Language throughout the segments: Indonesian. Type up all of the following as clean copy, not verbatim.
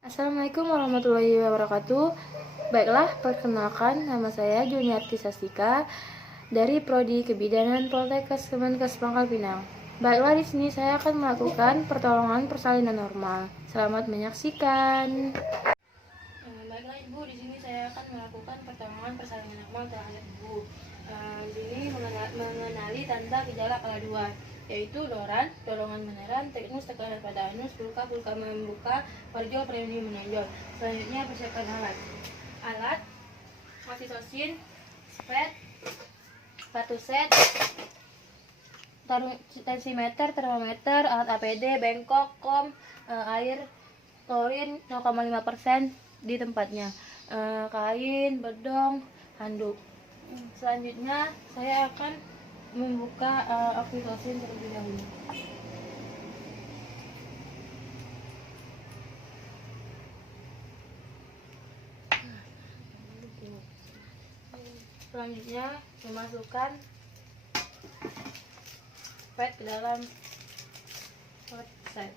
Assalamualaikum warahmatullahi wabarakatuh. Baiklah, perkenalkan nama saya Juniarti Sastika dari Prodi Kebidanan Poltekkes Kemenkes Pangkal Pinang. Baiklah, di sini saya akan melakukan pertolongan persalinan normal. Selamat menyaksikan. Baiklah Ibu, di sini saya akan melakukan pertolongan persalinan normal terhadap Ibu. Di sini mengenali tanda gejala kala 2, yaitu doran, dorongan meneran, teknus tekanan pada anus, pulka membuka, parjo premium menonjol. Selanjutnya persiapkan alat oksitosin, spet, sepatu set, tensimeter, termometer, alat APD, bengkok, air, klorin 0,5% di tempatnya, kain, bedong, handuk. Selanjutnya saya akan membuka oksitosin terlebih dahulu. Selanjutnya memasukkan pet ke dalam set,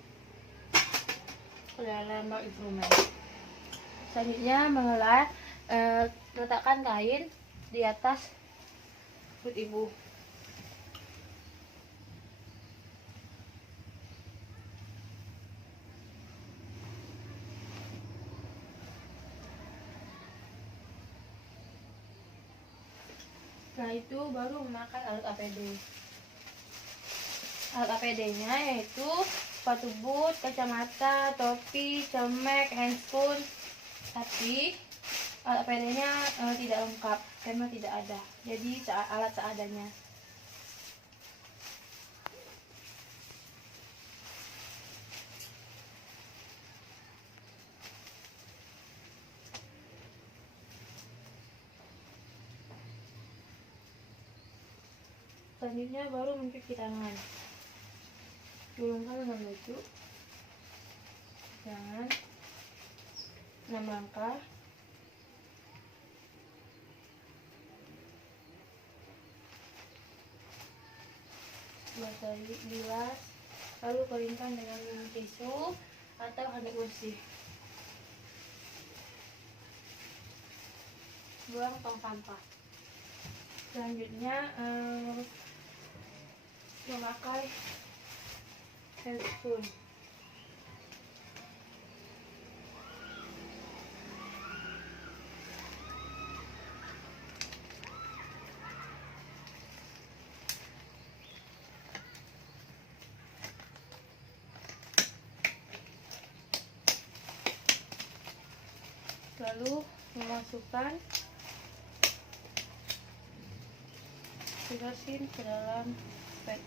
ke dalam bak instrumen. Selanjutnya mengelar, letakkan kain di atas perut Ibu. Setelah itu baru memakai alat APD. Alat APD-nya yaitu sepatu boot, kacamata, topi, celemek, handscoon. Tapi alat APD-nya tidak lengkap karena tidak ada. Jadi alat seadanya. Selanjutnya baru mencuci tangan. Gulungkan dengan baju. Jangan 6 langkah. Basahi, bilas, lalu keringkan dengan tisu atau handuk bersih. Buang tong sampah. Selanjutnya memakai handscoon. Lalu memasukkan oksitosin ke dalam pet.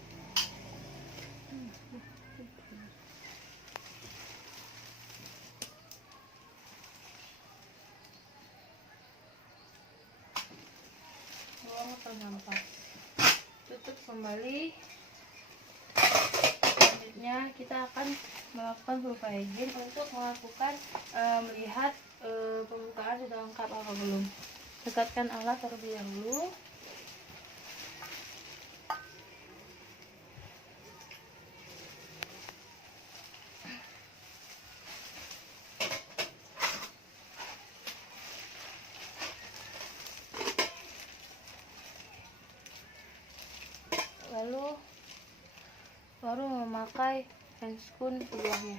Buang ke sampah. Tutup kembali. Selanjutnya kita akan melakukan pulpa hygiene untuk melakukan melihat pembukaan sudah lengkap atau belum. Dekatkan alat terlebih dahulu. Lalu baru memakai handscoon keduanya.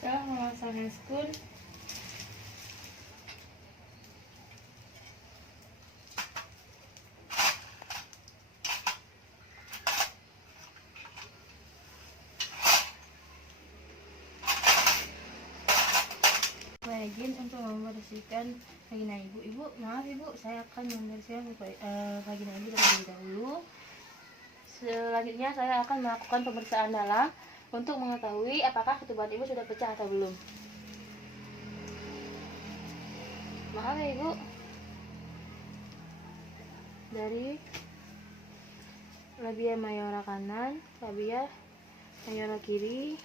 Setelah memasang handscoon, hygiene untuk membersihkan vagina Ibu. Maaf Ibu, saya akan membersihkan vagina Ibu terlebih dahulu. Selanjutnya saya akan melakukan pemeriksaan dalam untuk mengetahui apakah ketuban ibu sudah pecah atau belum. Maaf ya ibu. Dari labia mayora kanan, labia mayora kiri,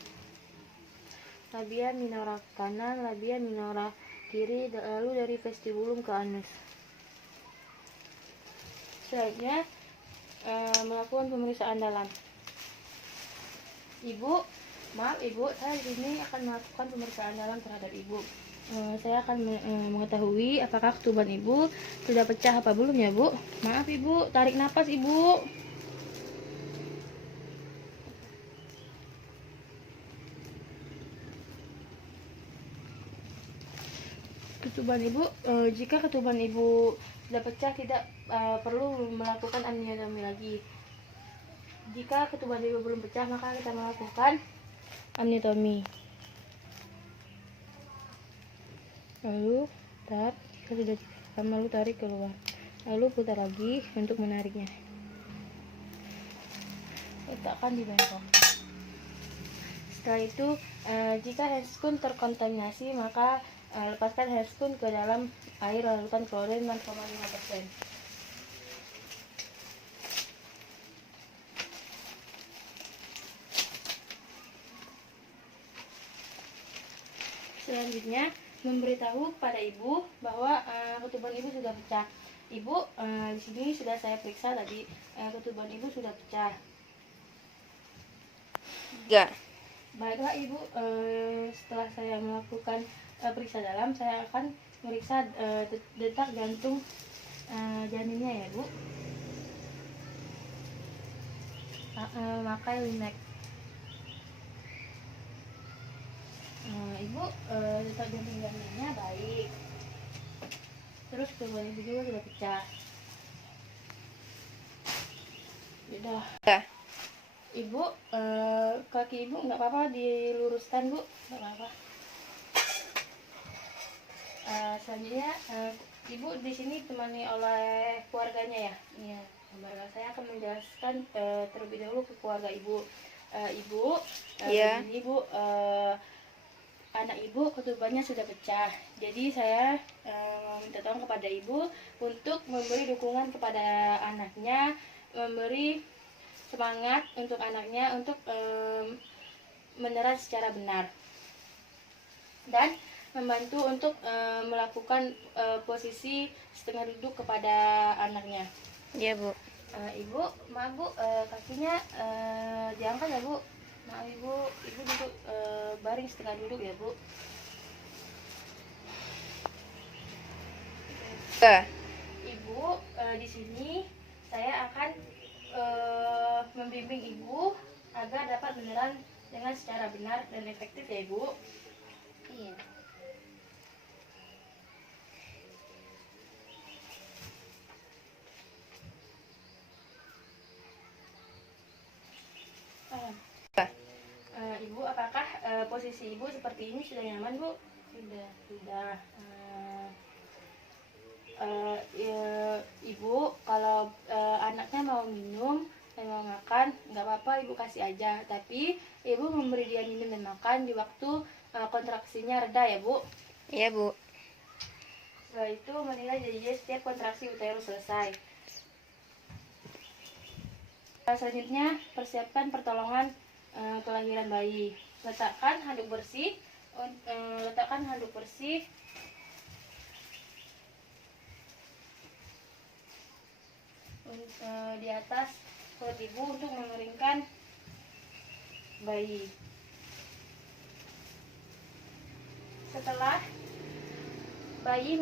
labia minora kanan, labia minora kiri, lalu dari vestibulum ke anus. Selanjutnya melakukan pemeriksaan dalam. Ibu, maaf ibu, saya di sini akan melakukan pemeriksaan dalam terhadap ibu. Saya akan mengetahui apakah ketuban ibu sudah pecah apa belum ya bu. Maaf ibu, tarik napas ibu. Ketuban ibu, jika ketuban ibu sudah pecah tidak perlu melakukan amniotomi lagi. Jika ketuban ibu belum pecah maka kita melakukan amniotomi. Lalu tarik keluar, lalu putar lagi untuk menariknya. Letakkan di bengkok. Setelah itu jika handscoon terkontaminasi maka lepaskan handscoon ke dalam air larutan klorin 0,5%. Selanjutnya memberitahu kepada ibu bahwa ketuban ibu sudah pecah. Ibu, di sini sudah saya periksa tadi, ketuban ibu sudah pecah. Enggak. Baiklah ibu, setelah saya melakukan periksa dalam, saya akan meriksa detak jantung janinnya ya bu. Pakai Linek. Ibu, detak jantung janinnya baik. Terus ketuban ibu juga sudah pecah. Sudah. Ibu, kaki ibu nggak apa-apa diluruskan bu, nggak apa-apa. Selanjutnya ibu di sini ditemani oleh keluarganya ya. Iya. Saya akan menjelaskan terlebih dahulu ke keluarga ibu. Ibu, ini bu, anak ibu ketubannya sudah pecah. Jadi saya minta tolong kepada ibu untuk memberi dukungan kepada anaknya, memberi semangat untuk anaknya untuk meneras secara benar, dan membantu untuk melakukan posisi setengah duduk kepada anaknya. Iya bu. Ibu, maaf bu, kakinya diangkat ya bu. Maaf ibu duduk baring setengah duduk ya bu. Ibu, di sini saya akan membimbing ibu agar dapat menelan dengan secara benar dan efektif ya ibu. Iya. Ibu, apakah posisi ibu seperti ini sudah nyaman bu? Sudah. Ibu, kalau anaknya mau minum dan mau makan, nggak apa-apa ibu kasih aja. Tapi ibu memberi dia minum dan makan di waktu kontraksinya reda ya bu. Iya bu. Setelah itu menilai jadi setiap kontraksi uterus selesai. Selanjutnya persiapkan pertolongan kelahiran bayi. Letakkan handuk bersih. Di atas perut ibu untuk mengeringkan bayi. Setelah bayi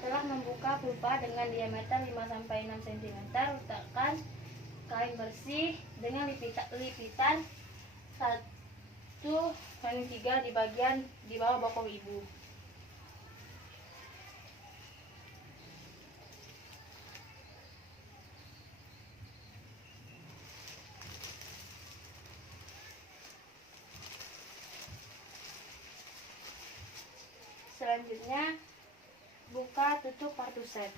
telah membuka pupa dengan diameter 5-6 cm, letakkan kain bersih dengan lipitan 1/3 di bagian di bawah bokong ibu. Selanjutnya buka tutup partuset.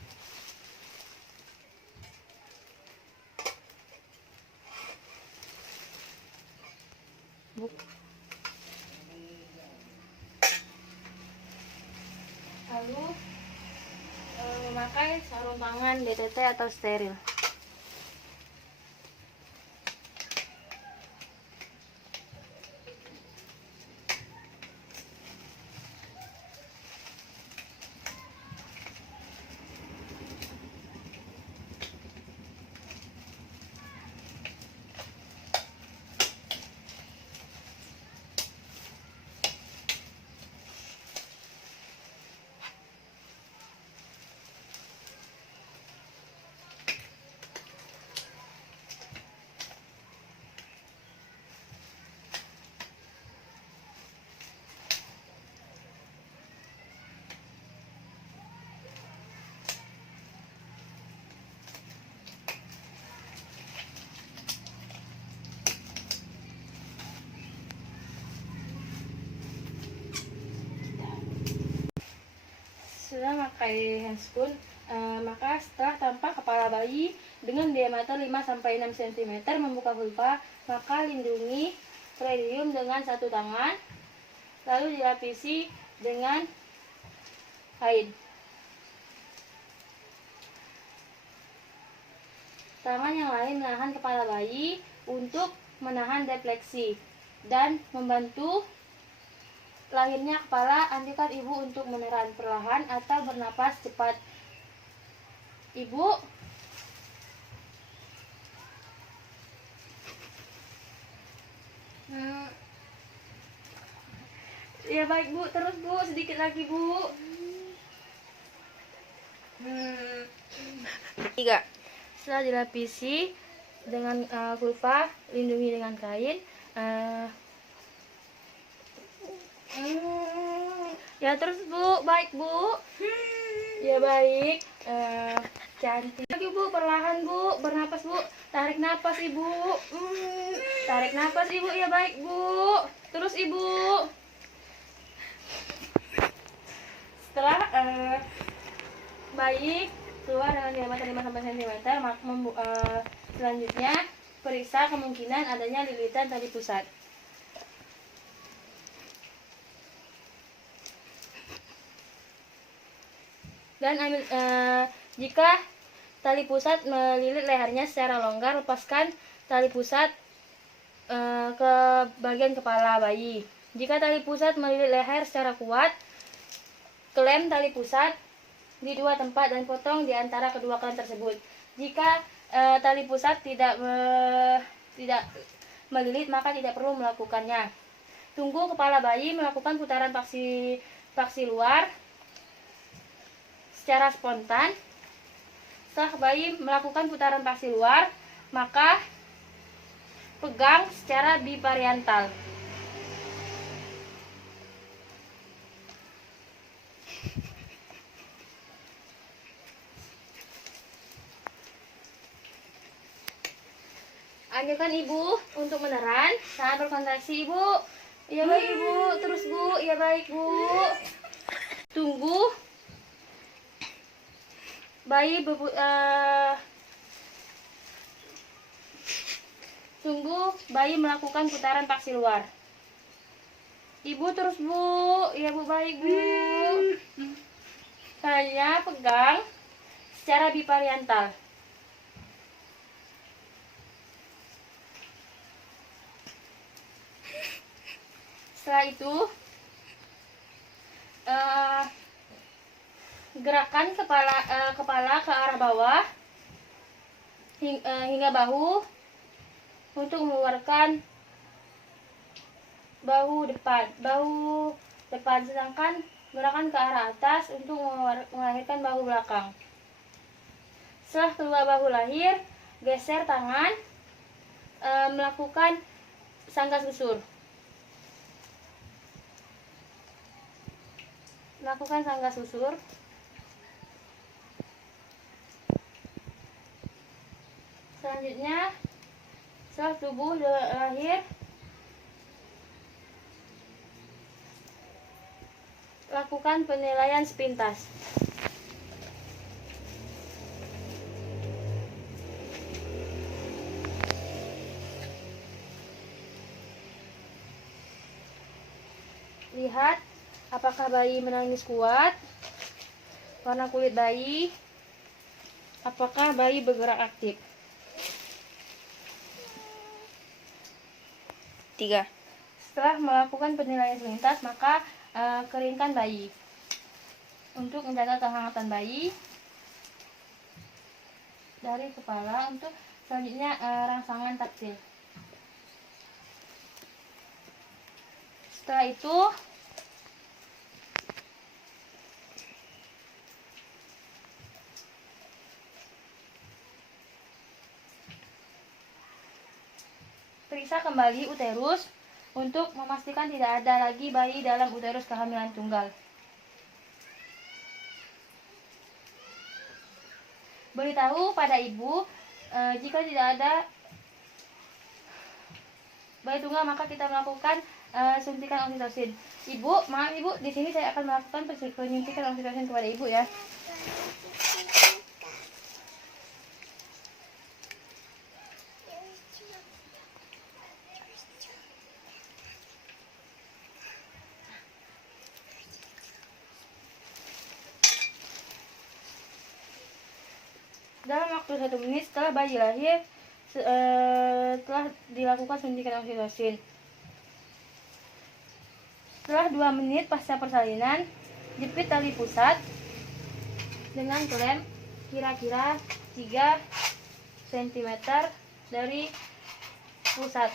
lalu memakai sarung tangan DTT atau steril. Sudah memakai handscoon, maka setelah tampak kepala bayi dengan diameter 5-6 cm membuka vulva, maka lindungi peridium dengan satu tangan, lalu dilapisi dengan kain. Tangan yang lain menahan kepala bayi untuk menahan defleksi dan membantu lahirnya kepala. Anjurkan ibu untuk meneran perlahan atau bernapas cepat. Ibu ya baik bu, terus bu, sedikit lagi bu. 3. Setelah dilapisi dengan vulva, lindungi dengan kain. Ya terus bu, baik bu. Ya baik. Cantik. Lagi bu, perlahan bu, bernapas bu. Tarik napas ibu. Tarik napas ibu, ya baik bu. Terus ibu. Setelah bayi keluar dengan diameter 5-6 cm, selanjutnya periksa kemungkinan adanya lilitan tali pusat. Dan jika tali pusat melilit lehernya secara longgar, lepaskan tali pusat ke bagian kepala bayi. Jika tali pusat melilit leher secara kuat, klem tali pusat di dua tempat dan potong di antara kedua klem tersebut. Jika tali pusat tidak melilit, maka tidak perlu melakukannya. Tunggu kepala bayi melakukan putaran paksi luar secara spontan. Setelah bayi melakukan putaran paksi luar, maka pegang secara bipariantal. Anjurkan ibu untuk meneran saat berkontraksi ibu. Iya baik ibu, terus bu, iya baik bu. Tunggu bayi melakukan putaran paksi luar. Ibu terus bu, iya bu, baik bu. Hanya pegang secara bipariantal. Setelah itu gerakan kepala ke arah bawah hingga bahu untuk mengeluarkan bahu depan, sedangkan gerakan ke arah atas untuk melahirkan bahu belakang. Setelah kedua bahu lahir, geser tangan, melakukan sangga susur. Lakukan sangga susur. Selanjutnya, setelah tubuh lahir, lakukan penilaian sepintas. Lihat apakah bayi menangis kuat, Warna kulit bayi. Apakah bayi bergerak aktif? 3. Setelah melakukan penilaian selintas, maka keringkan bayi. Untuk menjaga kehangatan bayi dari kepala, untuk selanjutnya rangsangan taktil. Setelah itu periksa kembali uterus untuk memastikan tidak ada lagi bayi dalam uterus kehamilan tunggal. Beritahu pada ibu jika tidak ada bayi tunggal, maka kita melakukan suntikan oksitosin. Ibu, maaf ibu, di sini saya akan melakukan penyuntikan oksitosin kepada ibu ya. Dalam waktu 1 menit setelah bayi lahir, telah dilakukan suntikan oksitosin. Setelah 2 menit pasca persalinan, jepit tali pusat dengan klem kira-kira 3 cm dari pusat.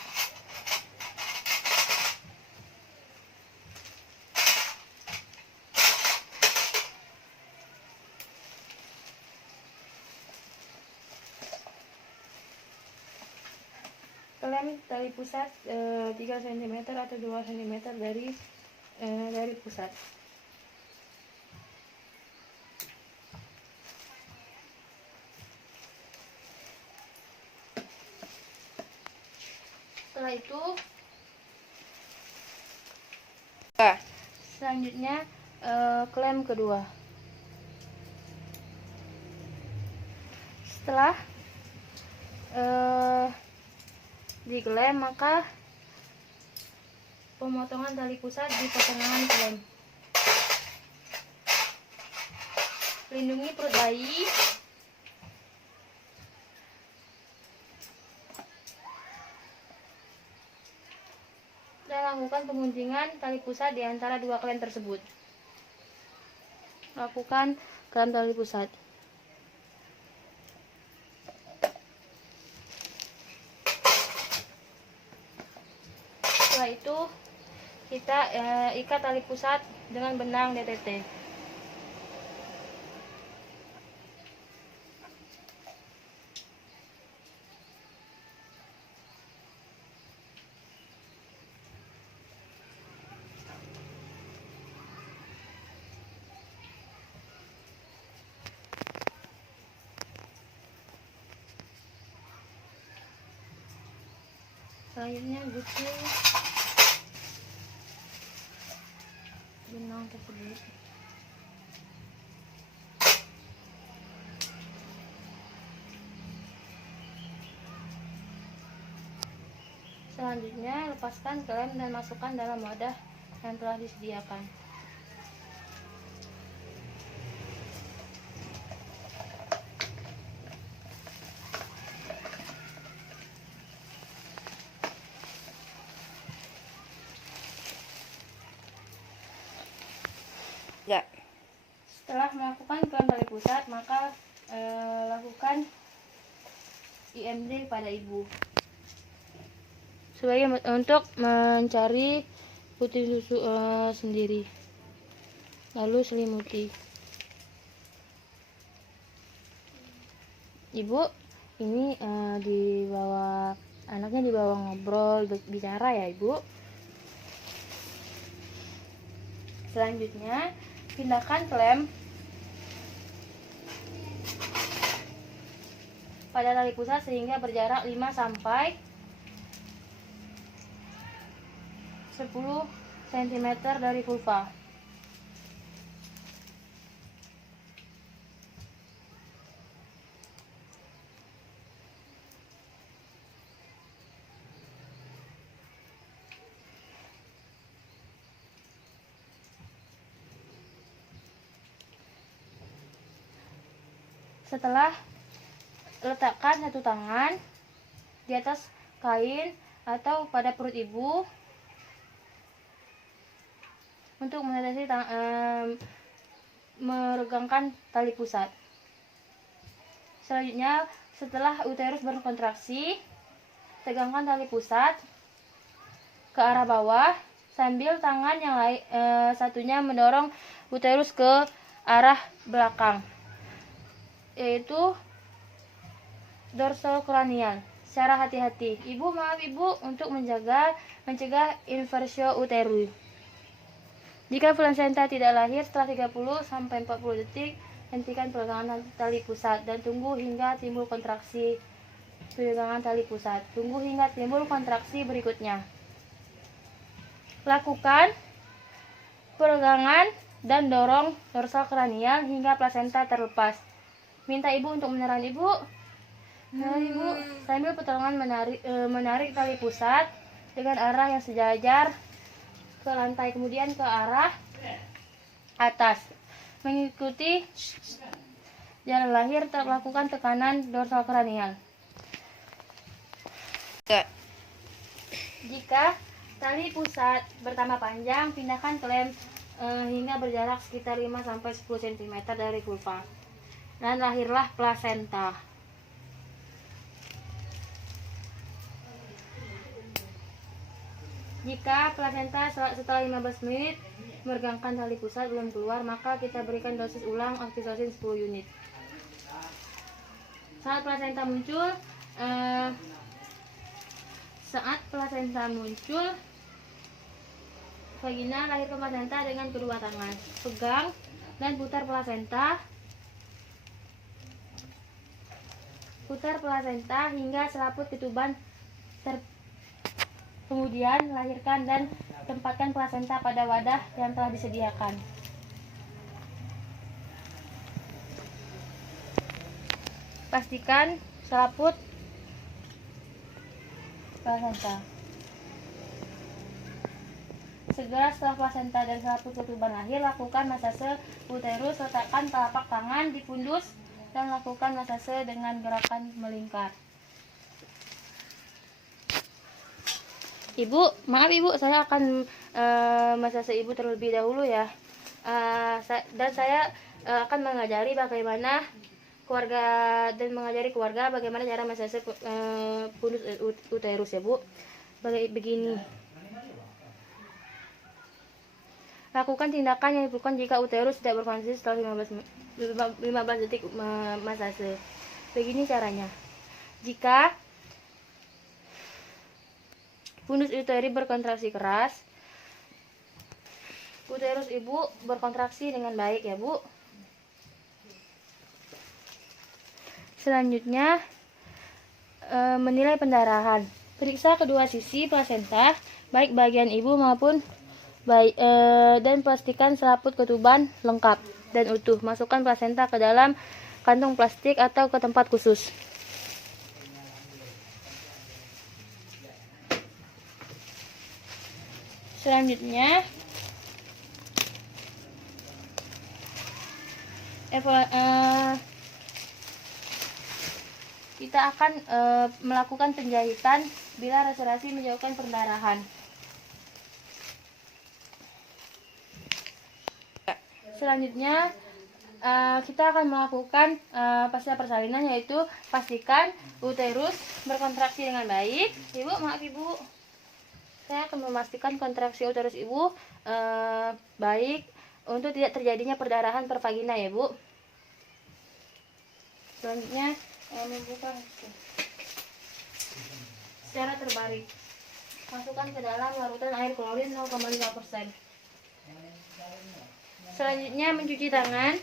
Klem tali pusat 3 cm atau 2 cm dari pusat. Setelah itu selanjutnya klem kedua. Setelah diklem, maka pemotongan tali pusat di pertengahan klem. Lindungi perut bayi. Dan lakukan penguncingan tali pusat di antara 2 klem tersebut. Lakukan klem tali pusat. Setelah itu kita ikat tali pusat dengan benang DTT. Selanjutnya gunting benang tersebut. Selanjutnya lepaskan klem dan masukkan dalam wadah yang telah disediakan. Ya. Setelah melakukan klem tali pusat, maka lakukan IMD pada ibu sebagai untuk mencari putih susu sendiri, lalu selimuti. Ibu ini dibawa anaknya, dibawa ngobrol bicara ya ibu. Selanjutnya pindahkan klem pada tali pusat sehingga berjarak 5 sampai 10 cm dari vulva. Setelah, letakkan satu tangan di atas kain atau pada perut ibu untuk mendeteksi meregangkan tali pusat. Selanjutnya, setelah uterus berkontraksi, tegangkan tali pusat ke arah bawah sambil tangan yang satunya mendorong uterus ke arah belakang, yaitu dorsokranial. Secara hati-hati, maaf ibu, untuk mencegah inversio uteri. Jika plasenta tidak lahir setelah 30-40 detik, hentikan peregangan tali pusat dan tunggu hingga timbul kontraksi peregangan tali pusat. Tunggu hingga timbul kontraksi berikutnya. Lakukan peregangan dan dorong dorsal kranial hingga plasenta terlepas. Minta ibu untuk menyerang ibu. Sambil pertolongan menarik tali pusat dengan arah yang sejajar ke lantai, kemudian ke arah atas. Mengikuti jalan lahir, lakukan tekanan dorsal kranial. Jika tali pusat bertambah panjang, pindahkan klem hingga berjarak sekitar 5-10 cm dari vulva. Dan lahirlah plasenta. Jika plasenta setelah 15 menit meregangkan tali pusat belum keluar, maka kita berikan dosis ulang oksitosin 10 unit. Saat plasenta muncul, vagina lahirkan plasenta dengan kedua tangan. Pegang dan putar plasenta hingga selaput ketuban kemudian lahirkan dan tempatkan plasenta pada wadah yang telah disediakan. Pastikan selaput plasenta. Segera setelah plasenta dan selaput ketuban lahir, lakukan masase uterus. Letakkan telapak tangan di fundus dan lakukan masase dengan gerakan melingkar. Ibu, maaf ibu, saya akan masase ibu terlebih dahulu ya. Dan saya akan mengajari bagaimana keluarga bagaimana cara masase fundus uterus ya bu. Begini. Lakukan tindakan yang dilakukan jika uterus tidak berfungsi setelah 15 detik masase. Begini caranya. Jika fundus uteri berkontraksi keras, uterus ibu berkontraksi dengan baik ya bu. Selanjutnya, menilai pendarahan. Periksa kedua sisi plasenta, baik bagian ibu maupun dan pastikan selaput ketuban lengkap dan utuh. Masukkan plasenta ke dalam kantong plastik atau ke tempat khusus. Selanjutnya, kita akan melakukan penjahitan bila restorasi menjauhkan perdarahan. Selanjutnya, kita akan melakukan pasca persalinan, yaitu pastikan uterus berkontraksi dengan baik. Ibu, maaf ibu, saya akan memastikan kontraksi uterus ibu baik untuk tidak terjadinya perdarahan per vagina ya bu. Selanjutnya, membuka secara terbaring. Masukkan ke dalam larutan air klorin 0,5%. Selanjutnya, mencuci tangan.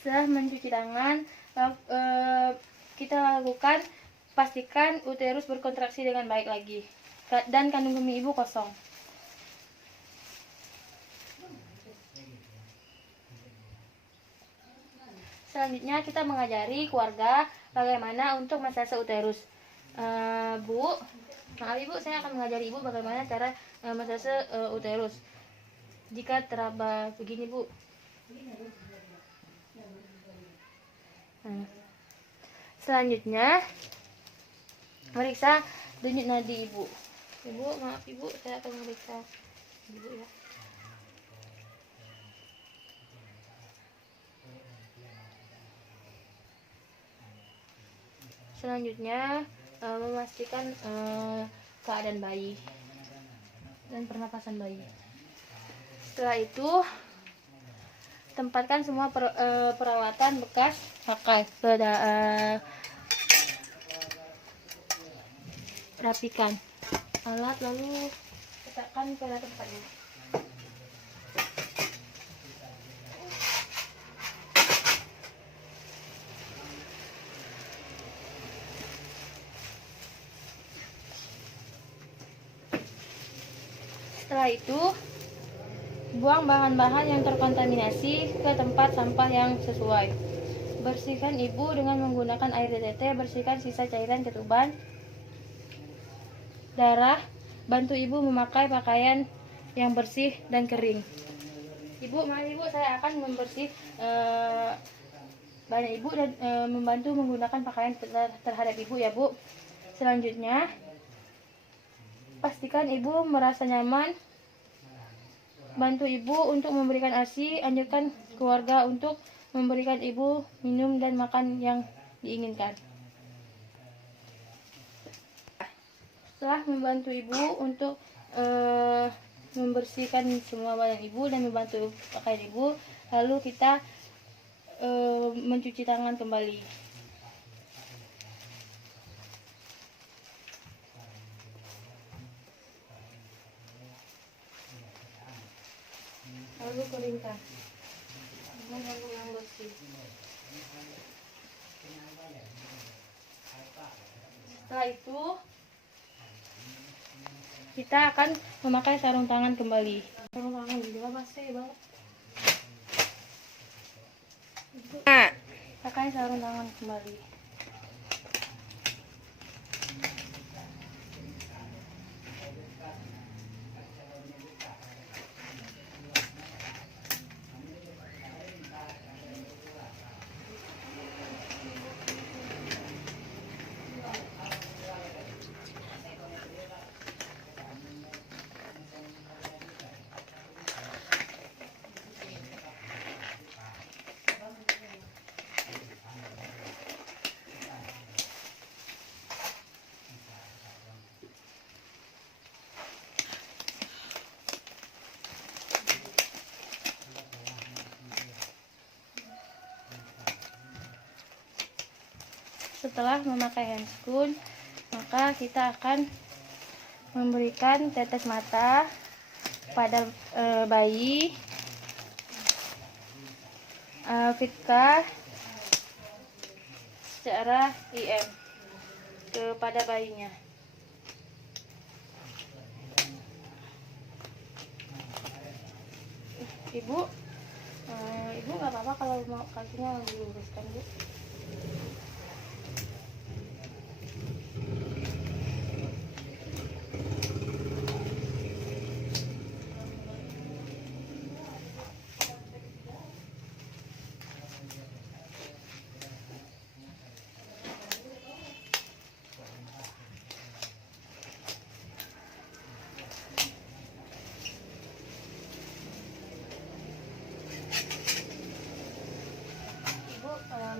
Setelah mencuci tangan, kita lakukan pastikan uterus berkontraksi dengan baik lagi dan kandung kemih ibu kosong. Selanjutnya kita mengajari keluarga bagaimana untuk massase uterus. Bu, maaf Ibu, saya akan mengajari Ibu bagaimana cara massase uterus. Jika teraba begini Bu. Selanjutnya meriksa denyut nadi Ibu. Ibu, maaf Ibu, saya akan meriksa Ibu ya. Selanjutnya memastikan keadaan bayi dan pernapasan bayi. Setelah itu tempatkan semua peralatan bekas pakai. Rapikan alat lalu letakkan pada tempatnya. Setelah itu, buang bahan-bahan yang terkontaminasi ke tempat sampah yang sesuai. Bersihkan ibu dengan menggunakan air DTT, bersihkan sisa cairan ketuban, darah. Bantu ibu memakai pakaian yang bersih dan kering. Ibu, mari ibu, saya akan membersih banyak ibu dan membantu menggunakan pakaian terhadap ibu ya Bu. Selanjutnya, pastikan ibu merasa nyaman. Bantu ibu untuk memberikan ASI, anjurkan keluarga untuk memberikan ibu minum dan makan yang diinginkan. Setelah membantu ibu untuk membersihkan semua barang ibu dan membantu pakaian ibu, lalu kita mencuci tangan kembali. Lalu keringkan dengan handuk yang bersih. Setelah itu kita akan memakai sarung tangan kembali. Sarung tangan juga basah banget. Pakai sarung tangan kembali. Setelah memakai handscoon, maka kita akan memberikan tetes mata pada bayi, fitka secara IM kepada bayinya. Ibu, ibu nggak apa-apa kalau mau kakinya diluruskan Bu.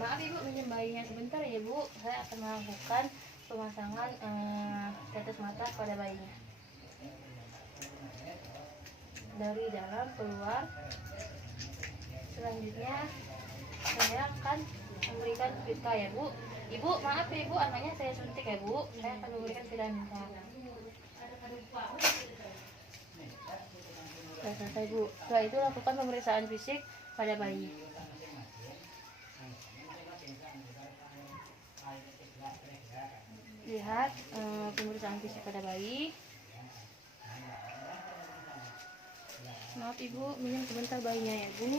Maaf Ibu, minjem bayinya sebentar ya Bu. Saya akan melakukan pemasangan tetes mata pada bayinya. Dari dalam keluar. Selanjutnya saya akan memberikan fitka ya Bu. Ibu, maaf ya Ibu, anaknya saya suntik ya Bu. Saya akan memberikan vitamin K. Sudah selesai Bu. Setelah itu lakukan pemeriksaan fisik pada bayi. Lihat pemeriksaan fisik pada bayi. Maaf Ibu, minum sebentar bayinya ya Bu.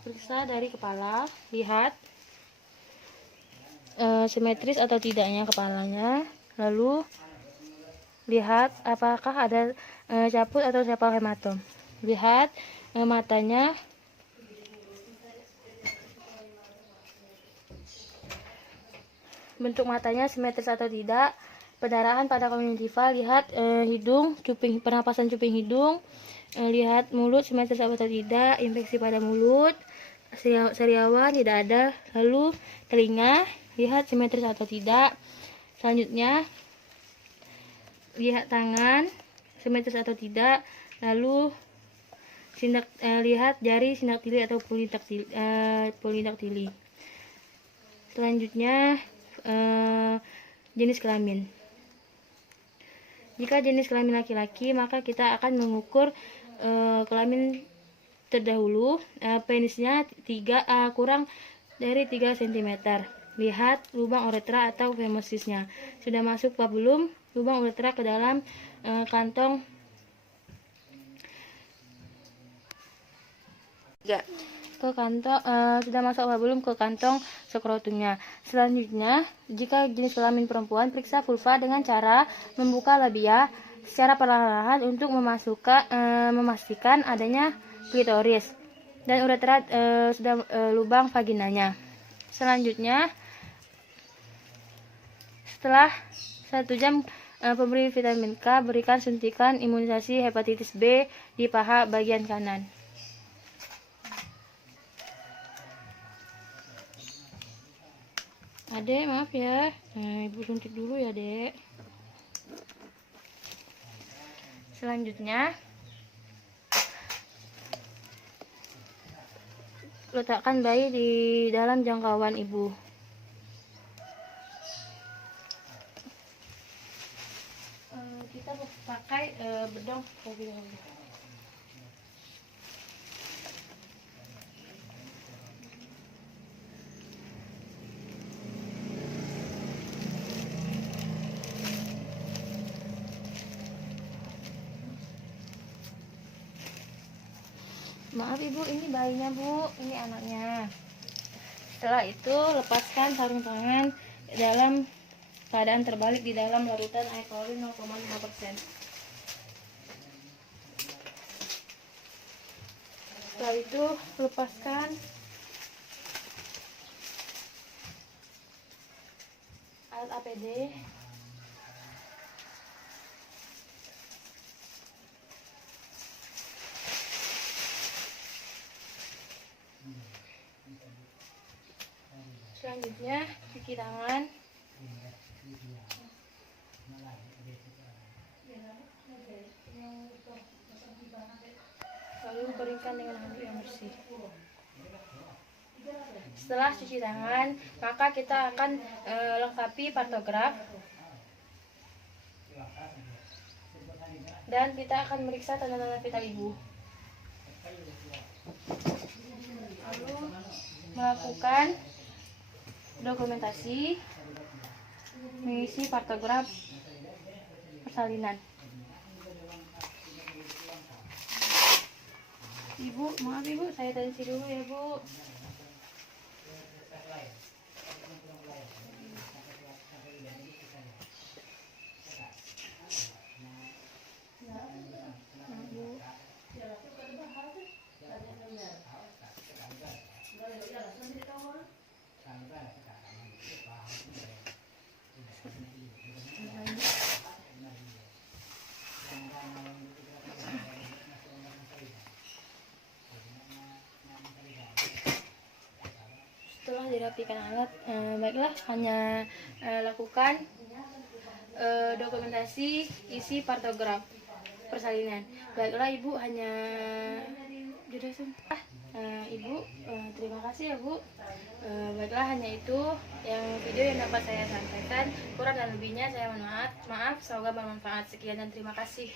periksa dari kepala, lihat simetris atau tidaknya kepalanya, lalu lihat apakah ada caput atau sepal hematom. Lihat matanya, bentuk matanya simetris atau tidak, pendarahan pada konjungtiva, lihat hidung, pernapasan cuping hidung, lihat mulut simetris atau tidak, infeksi pada mulut, sariawan tidak ada, lalu telinga, lihat simetris atau tidak. Selanjutnya lihat tangan simetris atau tidak, lalu lihat jari sindaktili atau polindaktili. Selanjutnya jenis kelamin. Jika jenis kelamin laki-laki, maka kita akan mengukur kelamin terdahulu, penisnya kurang dari 3 cm. Lihat lubang uretra atau femosisnya. Sudah masuk apa belum lubang uretra ke dalam kantong? 3. Ke kantong sudah masuk apa belum ke kantong skrotumnya. Selanjutnya, jika jenis kelamin perempuan, periksa vulva dengan cara membuka labia secara perlahan-lahan untuk memastikan adanya klitoris dan uretra sudah lubang vaginanya. Selanjutnya, setelah 1 jam pemberi vitamin K, berikan suntikan imunisasi hepatitis B di paha bagian kanan. Adek, maaf ya, ibu suntik dulu ya, dek. Selanjutnya, letakkan bayi di dalam jangkauan ibu. Kita pakai bedong. Maaf ibu, ini bayinya bu, ini anaknya. Setelah itu lepaskan sarung tangan dalam keadaan terbalik di dalam larutan air klorin 0,5%. Setelah itu lepaskan alat APD. Selanjutnya cuci tangan. Lalu keringkan dengan handuk yang bersih. Setelah cuci tangan, maka kita akan lengkapi pantograf dan kita akan meriksa tanda-tanda vital ibu. Lalu melakukan dokumentasi, mengisi pantograf persalinan. Ibu, maaf ibu, saya tensi dulu ya bu. Setelah dirapikan alat, baiklah hanya lakukan dokumentasi isi pantograf persalinan. Baiklah ibu, hanya ibu, terima kasih ya bu. Baiklah, hanya itu yang video yang dapat saya sampaikan. Kurang dan lebihnya saya mohon maaf. Semoga bermanfaat. Sekian dan terima kasih.